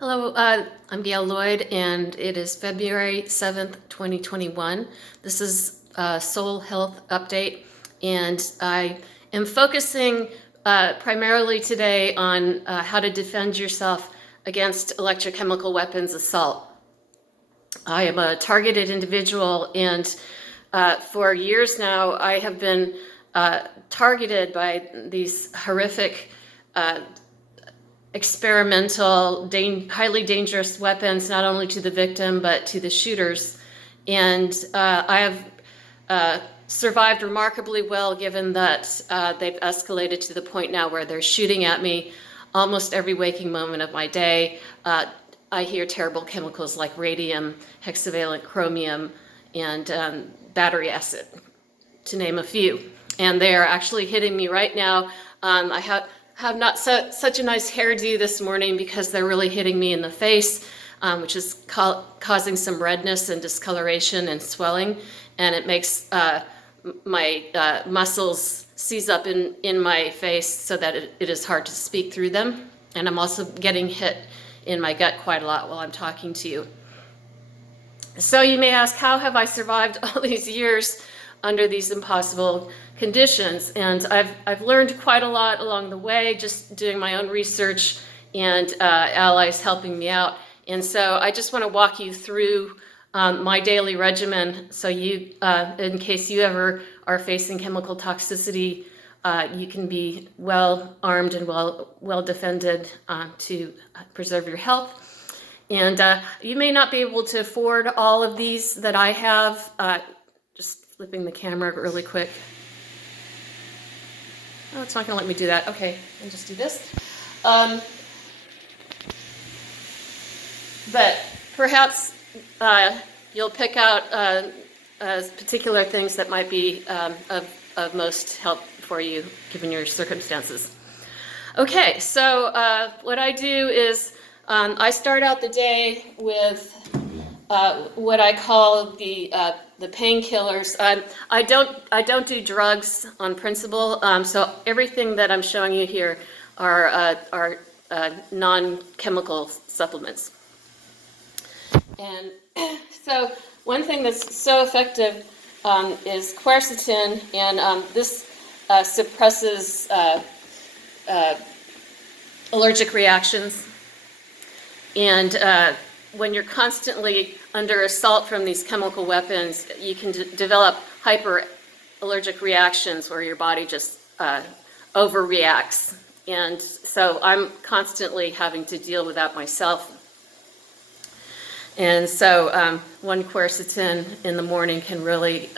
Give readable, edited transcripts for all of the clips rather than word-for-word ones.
Hello, I'm Gail Lloyd, and it is February 7th, 2021. This is a Soul Health Update, and I am focusing primarily today on how to defend yourself against electrochemical weapons assault. I am a targeted individual, and for years now, I have been targeted by these horrific experimental, highly dangerous weapons, not only to the victim, but to the shooters. And I have survived remarkably well, given that they've escalated to the point now where they're shooting at me almost every waking moment of my day. I hear terrible chemicals like radium, hexavalent chromium, and battery acid, to name a few. And they are actually hitting me right now. I have not such a nice hairdo this morning because they're really hitting me in the face, which is causing some redness and discoloration and swelling, and it makes my muscles seize up in my face so that it is hard to speak through them. And I'm also getting hit in my gut quite a lot while I'm talking to you. So you may ask, how have I survived all these years under these impossible conditions? And I've learned quite a lot along the way, just doing my own research and allies helping me out. And so I just want to walk you through my daily regimen, so you, in case you ever are facing chemical toxicity, you can be well armed and well defended to preserve your health. And you may not be able to afford all of these that I have. Just flipping the camera really quick. Oh, it's not going to let me do that. Okay, I'll just do this. But perhaps you'll pick out particular things that might be of most help for you, given your circumstances. Okay, so what I do is I start out the day with what I call the painkillers. I don't do drugs on principle. So everything that I'm showing you here are non-chemical supplements. And so one thing that's so effective is quercetin, and this suppresses allergic reactions. And when you're constantly under assault from these chemical weapons, you can develop hyperallergic reactions where your body just overreacts. And so I'm constantly having to deal with that myself. And so one quercetin in the morning can really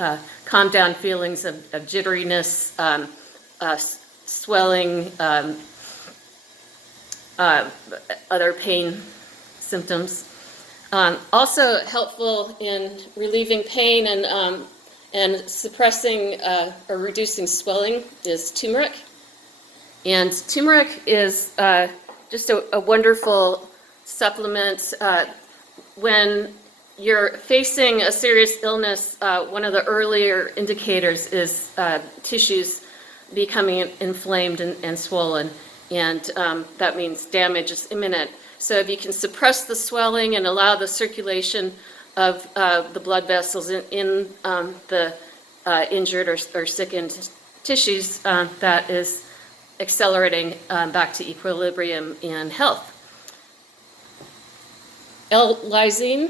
calm down feelings of jitteriness, swelling, other pain symptoms. Also helpful in relieving pain and suppressing or reducing swelling is turmeric. And turmeric is just a wonderful supplement. When you're facing a serious illness, one of the earlier indicators is tissues becoming inflamed and swollen, and that means damage is imminent. So if you can suppress the swelling and allow the circulation of the blood vessels in the injured or sickened tissues, that is accelerating back to equilibrium and health. L-lysine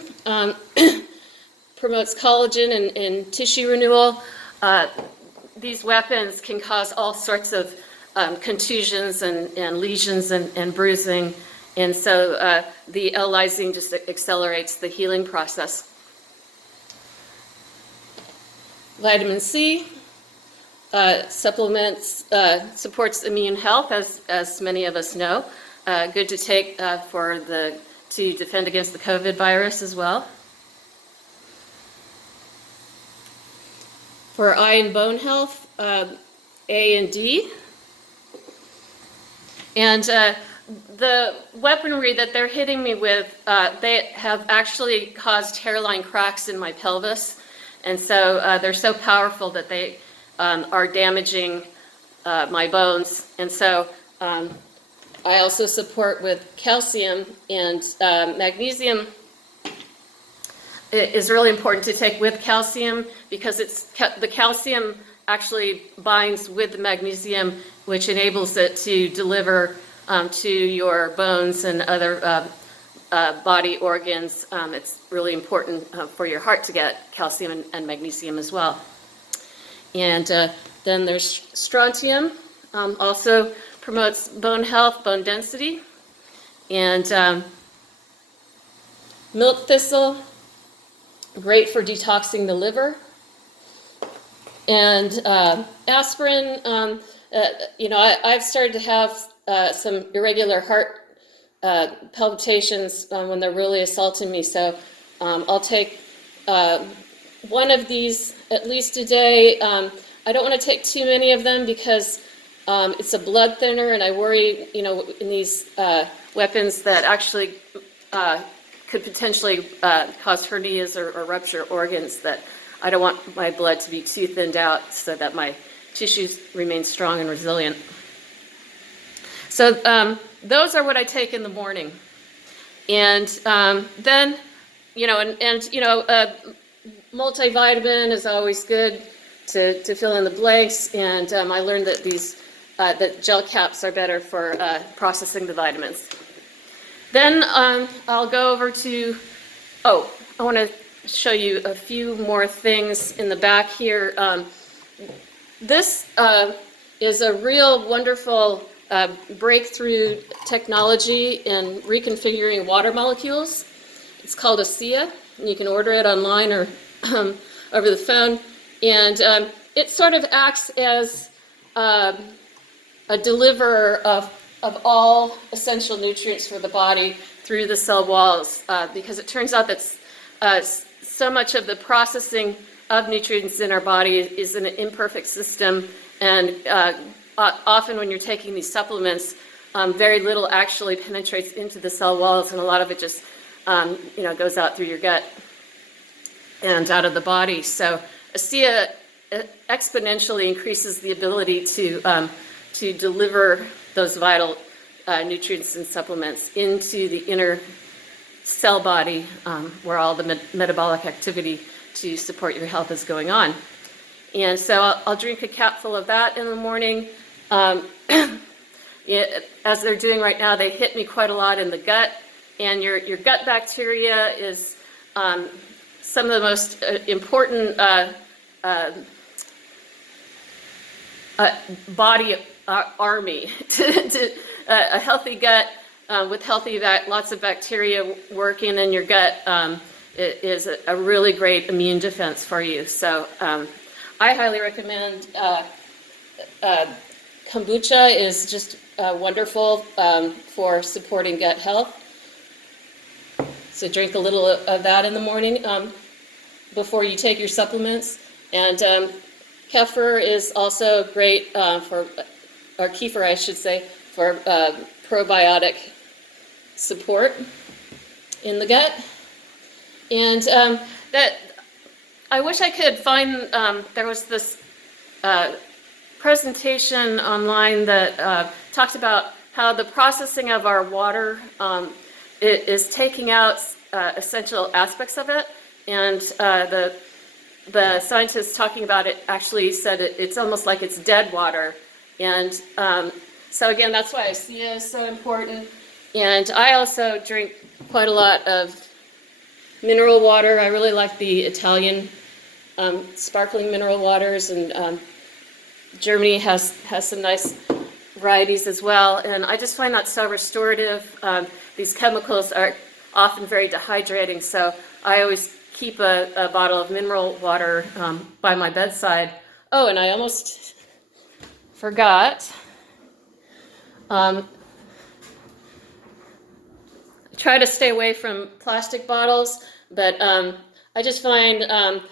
promotes collagen and tissue renewal. These weapons can cause all sorts of contusions and lesions and bruising. And so the L-lysine just accelerates the healing process. Vitamin C supports immune health, as many of us know. Good to take to defend against the COVID virus as well. For eye and bone health, A and D. And the weaponry that they're hitting me with, they have actually caused hairline cracks in my pelvis. And so they're so powerful that they are damaging my bones. And so I also support with calcium, and magnesium is really important to take with calcium because the calcium actually binds with the magnesium, which enables it to deliver to your bones and other body organs. It's really important for your heart to get calcium and magnesium as well. And then there's strontium, also promotes bone health, bone density. And milk thistle, great for detoxing the liver. And aspirin, I've started to have some irregular heart palpitations when they're really assaulting me. So I'll take one of these at least a day. I don't want to take too many of them because it's a blood thinner, and I worry, in these weapons that actually could potentially cause hernias or rupture organs, that I don't want my blood to be too thinned out so that my tissues remain strong and resilient. So those are what I take in the morning. And then, multivitamin is always good to fill in the blanks. And I learned that that gel caps are better for processing the vitamins. Then I'll go over to, I want to show you a few more things in the back here. This is a real wonderful breakthrough technology in reconfiguring water molecules. It's called ASEA, and you can order it online or over the phone. And it sort of acts as a deliverer of all essential nutrients for the body through the cell walls, because it turns out that so much of the processing of nutrients in our body is an imperfect system, and often when you're taking these supplements, very little actually penetrates into the cell walls, and a lot of it just goes out through your gut and out of the body. So ASEA exponentially increases the ability to deliver those vital nutrients and supplements into the inner cell body, where all the metabolic activity to support your health is going on. And so I'll drink a capful of that in the morning. As they're doing right now, they hit me quite a lot in the gut, and your gut bacteria is some of the most important body army. A healthy gut with lots of bacteria working in your gut is a really great immune defense for you. So I highly recommend kombucha. Is just wonderful for supporting gut health. So drink a little of that in the morning before you take your supplements. And kefir is also great or kefir, I should say, for probiotic support in the gut. And that I wish I could find, there was this presentation online that talked about how the processing of our water is taking out essential aspects of it. And the scientists talking about it actually said it's almost like it's dead water. And so again, that's why ASEA is so important. And I also drink quite a lot of mineral water. I really like the Italian sparkling mineral waters, and Germany has some nice varieties as well. And I just find that so restorative. These chemicals are often very dehydrating, so I always keep a bottle of mineral water by my bedside. Oh, and I almost forgot. Try to stay away from plastic bottles, but I just find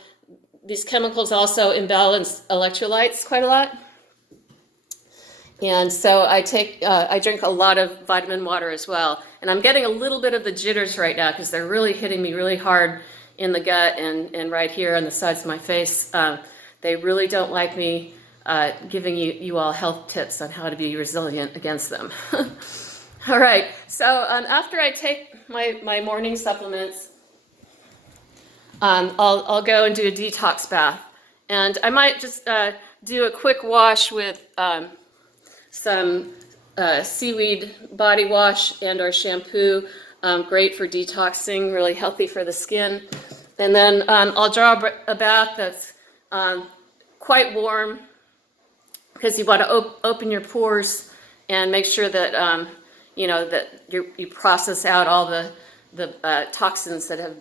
these chemicals also imbalance electrolytes quite a lot. And so I drink a lot of vitamin water as well. And I'm getting a little bit of the jitters right now because they're really hitting me really hard in the gut and right here on the sides of my face. They really don't like me giving you all health tips on how to be resilient against them. All right, so after I take my morning supplements, I'll go and do a detox bath. And I might just do a quick wash with some seaweed body wash and or shampoo. Great for detoxing, really healthy for the skin. And then I'll draw a bath that's quite warm, because you want to open your pores and make sure that you know that you process out all the toxins that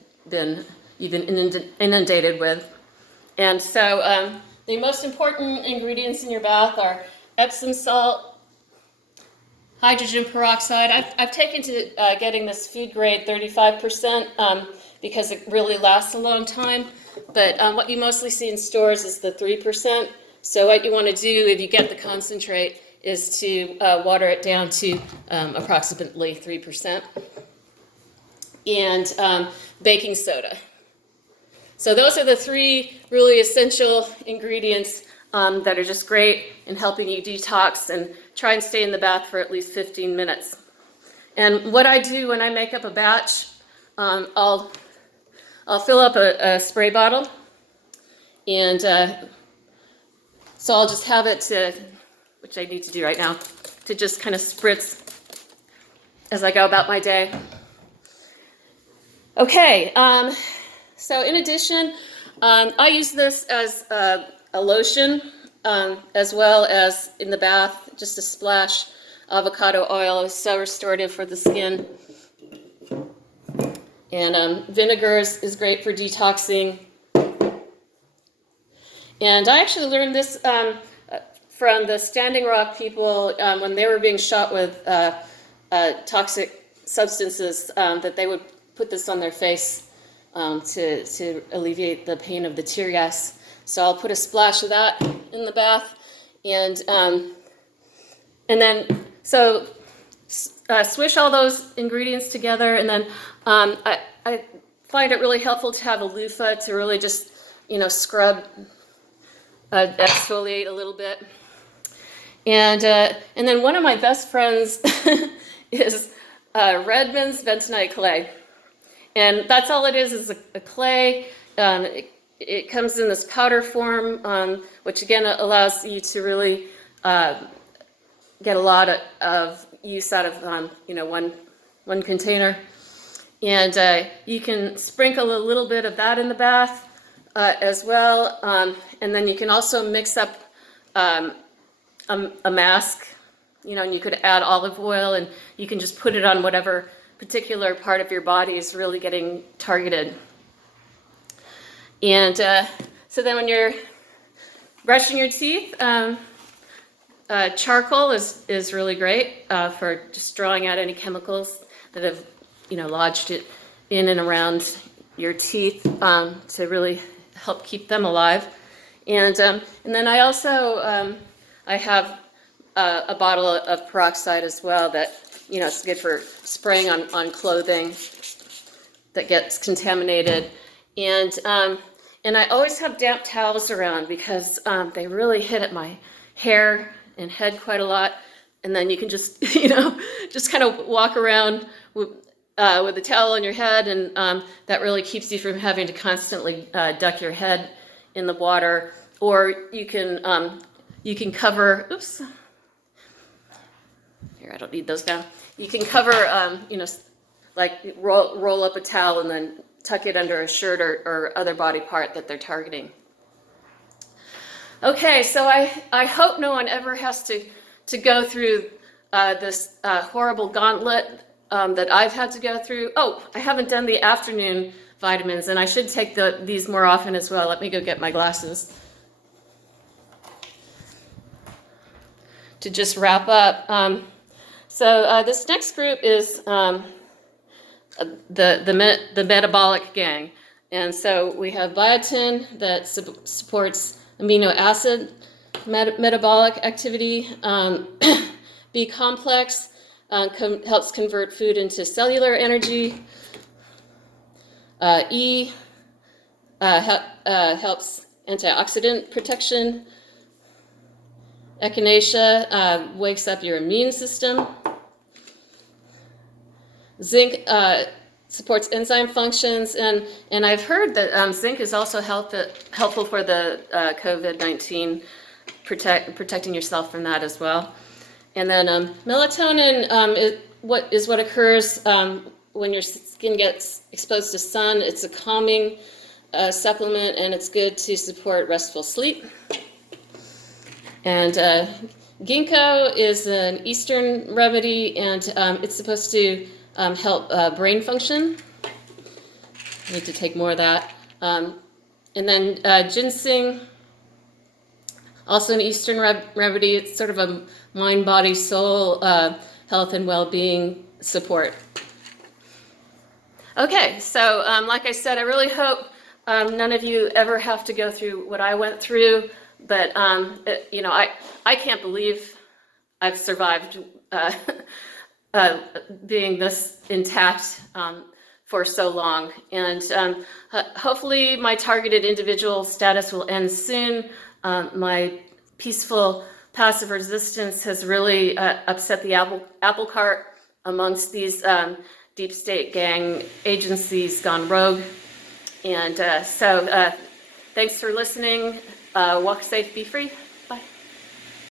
you've been inundated with. And so the most important ingredients in your bath are Epsom salt, hydrogen peroxide. I've taken to getting this food grade 35% because it really lasts a long time. But what you mostly see in stores is the 3%. So what you want to do if you get the concentrate is to water it down to approximately 3%. And baking soda. So those are the three really essential ingredients that are just great in helping you detox, and try and stay in the bath for at least 15 minutes. And what I do when I make up a batch, I'll fill up a spray bottle, and so I'll just have it to, which I need to do right now, to just kind of spritz as I go about my day. Okay, so in addition, I use this as a lotion, as well as in the bath, just a splash. Avocado oil is so restorative for the skin. And vinegar is great for detoxing. And I actually learned this from the Standing Rock people when they were being shot with toxic substances, that they would put this on their face to alleviate the pain of the tear gas. So I'll put a splash of that in the bath, and then so swish all those ingredients together, and then I find it really helpful to have a loofah to really just scrub, exfoliate a little bit, and then one of my best friends is Redmond's bentonite clay. And that's all it is a clay. It comes in this powder form, which again allows you to really get a lot of use out of one container. And you can sprinkle a little bit of that in the bath as well. And then you can also mix up a mask, and you could add olive oil, and you can just put it on whatever particular part of your body is really getting targeted. And so then when you're brushing your teeth, charcoal is really great for just drawing out any chemicals that have lodged it in and around your teeth, to really help keep them alive. And then I also I have a bottle of peroxide as well that it's good for spraying on clothing that gets contaminated. And I always have damp towels around, because they really hit at my hair and head quite a lot. And then you can just just kind of walk around with a towel on your head, and that really keeps you from having to constantly duck your head in the water. Or you can cover, oops, here, I don't need those now. You can cover, like roll up a towel and then tuck it under a shirt or other body part that they're targeting. Okay, so I hope no one ever has to go through this horrible gauntlet that I've had to go through. Oh, I haven't done the afternoon vitamins, and I should take these more often as well. Let me go get my glasses. To just wrap up, so this next group is the metabolic gang, and so we have biotin that supports amino acid metabolic activity. B complex helps convert food into cellular energy. E helps antioxidant protection. Echinacea wakes up your immune system. Zinc supports enzyme functions, and I've heard that zinc is also helpful for the COVID-19, protecting yourself from that as well. And then melatonin is what occurs when your skin gets exposed to sun. It's a calming supplement, and it's good to support restful sleep. And ginkgo is an Eastern remedy, and it's supposed to help brain function. I need to take more of that. And then ginseng, also an Eastern remedy. It's sort of a mind, body, soul, health and well-being support. Okay, so like I said, I really hope none of you ever have to go through what I went through, but you know, I can't believe I've survived being this intact for so long. And hopefully my targeted individual status will end soon. My peaceful passive resistance has really upset the apple cart amongst these deep state gang agencies gone rogue. And so thanks for listening. Walk safe, be free.